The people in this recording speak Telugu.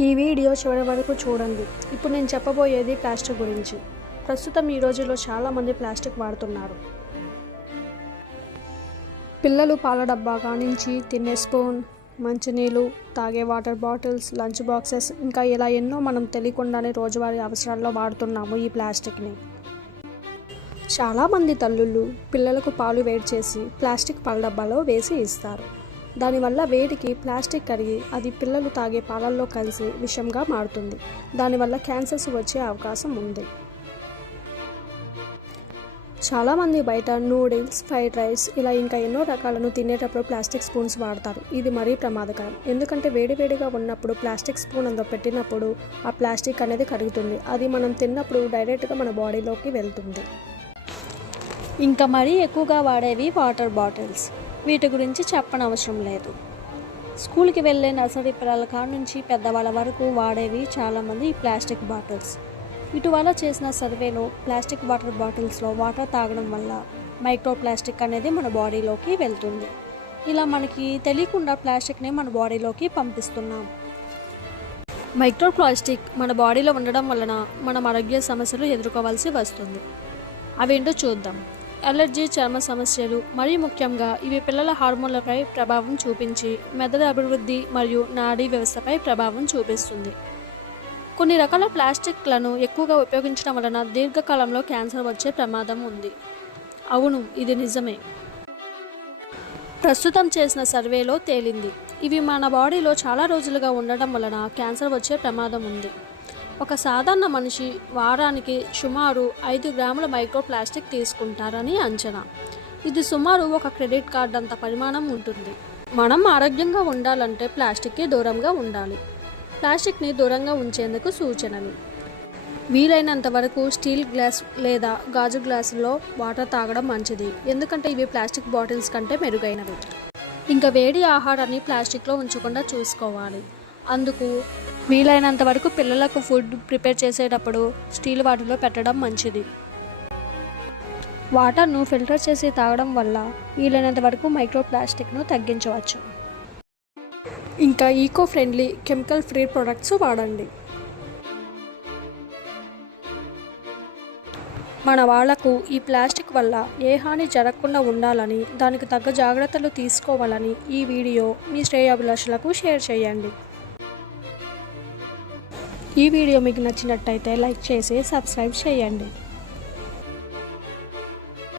ఈ వీడియో చివరి వరకు చూడండి. ఇప్పుడు నేను చెప్పబోయేది ప్లాస్టిక్ గురించి. ప్రస్తుతం ఈ రోజుల్లో చాలామంది ప్లాస్టిక్ వాడుతున్నారు. పిల్లలు పాల డబ్బా కానించి తినే స్పూన్, మంచినీళ్ళు, తాగే వాటర్ బాటిల్స్, లంచ్ బాక్సెస్, ఇంకా ఇలా ఎన్నో మనం తెలియకుండానే రోజువారీ అవసరాల్లో వాడుతున్నాము ఈ ప్లాస్టిక్ని. చాలామంది తల్లుళ్ళు పిల్లలకు పాలు వేడి చేసి ప్లాస్టిక్ పాల డబ్బాలో వేసి ఇస్తారు. దానివల్ల వేడికి ప్లాస్టిక్ కరిగి అది పిల్లలు తాగే పాలల్లో కలిసి విషంగా మారుతుంది. దానివల్ల క్యాన్సర్స్ వచ్చే అవకాశం ఉంది. చాలామంది బయట నూడిల్స్, ఫ్రైడ్ రైస్ ఇలా ఇంకా ఎన్నో రకాలను తినేటప్పుడు ప్లాస్టిక్ స్పూన్స్ వాడతారు. ఇది మరీ ప్రమాదకరం. ఎందుకంటే వేడివేడిగా ఉన్నప్పుడు ప్లాస్టిక్ స్పూన్ అందులో పెట్టినప్పుడు ఆ ప్లాస్టిక్ అనేది కరుగుతుంది. అది మనం తిన్నప్పుడు డైరెక్ట్గా మన బాడీలోకి వెళ్తుంది. ఇంకా మరీ ఎక్కువగా వాడేవి వాటర్ బాటిల్స్. వీటి గురించి చెప్పనవసరం లేదు. స్కూల్కి వెళ్ళే నర్సరీ పిల్లల కాడ నుంచి పెద్దవాళ్ళ వరకు వాడేవి చాలామంది ఈ ప్లాస్టిక్ బాటిల్స్. ఇటీవల చేసిన సర్వేలో ప్లాస్టిక్ వాటర్ బాటిల్స్లో వాటర్ తాగడం వల్ల మైక్రో ప్లాస్టిక్ అనేది మన బాడీలోకి వెళ్తుంది. ఇలా మనకి తెలియకుండా ప్లాస్టిక్ని మన బాడీలోకి పంపిస్తున్నాం. మైక్రో ప్లాస్టిక్ మన బాడీలో ఉండడం వలన మనం ఆరోగ్య సమస్యలు ఎదుర్కోవాల్సి వస్తుంది. అవేంటో చూద్దాం. అలర్జీ, చర్మ సమస్యలు, మరీ ముఖ్యంగా ఇవి పిల్లల హార్మోన్లపై ప్రభావం చూపించి మెదడు అభివృద్ధి మరియు నాడీ వ్యవస్థపై ప్రభావం చూపిస్తుంది. కొన్ని రకాల ప్లాస్టిక్లను ఎక్కువగా ఉపయోగించడం వలన దీర్ఘకాలంలో క్యాన్సర్ వచ్చే ప్రమాదం ఉంది. అవును, ఇది నిజమే. ప్రస్తుతం చేసిన సర్వేలో తేలింది. ఇవి మన బాడీలో చాలా రోజులుగా ఉండడం వలన క్యాన్సర్ వచ్చే ప్రమాదం ఉంది. ఒక సాధారణ మనిషి వారానికి సుమారు 5 గ్రాముల మైక్రో ప్లాస్టిక్ తీసుకుంటారని అంచనా. ఇది సుమారు ఒక క్రెడిట్ కార్డ్ అంత పరిమాణం ఉంటుంది. మనం ఆరోగ్యంగా ఉండాలంటే ప్లాస్టిక్కి దూరంగా ఉండాలి. ప్లాస్టిక్ని దూరంగా ఉంచేందుకు సూచనలు: వీలైనంత వరకు స్టీల్ గ్లాస్ లేదా గాజు గ్లాసుల్లో వాటర్ తాగడం మంచిది, ఎందుకంటే ఇవి ప్లాస్టిక్ బాటిల్స్ కంటే మెరుగైనవి. ఇంకా వేడి ఆహారాన్ని ప్లాస్టిక్లో ఉంచకుండా చూసుకోవాలి. అందుకు వీలైనంత వరకు పిల్లలకు ఫుడ్ ప్రిపేర్ చేసేటప్పుడు స్టీల్ వాటిలో పెట్టడం మంచిది. వాటర్ను ఫిల్టర్ చేసి తాగడం వల్ల వీలైనంత వరకు మైక్రో ప్లాస్టిక్ను తగ్గించవచ్చు. ఇంకా eco friendly, chemical free products వాడండి. మన వాళ్లకు ఈ ప్లాస్టిక్ వల్ల ఏ హాని జరగకుండా ఉండాలని, దానికి తగ్గ జాగ్రత్తలు తీసుకోవాలని ఈ వీడియో మీ శ్రేయోభిలాషులకు షేర్ చేయండి. ఈ వీడియో మీకు నచ్చినట్టయితే లైక్ చేసి సబ్స్క్రైబ్ చేయండి.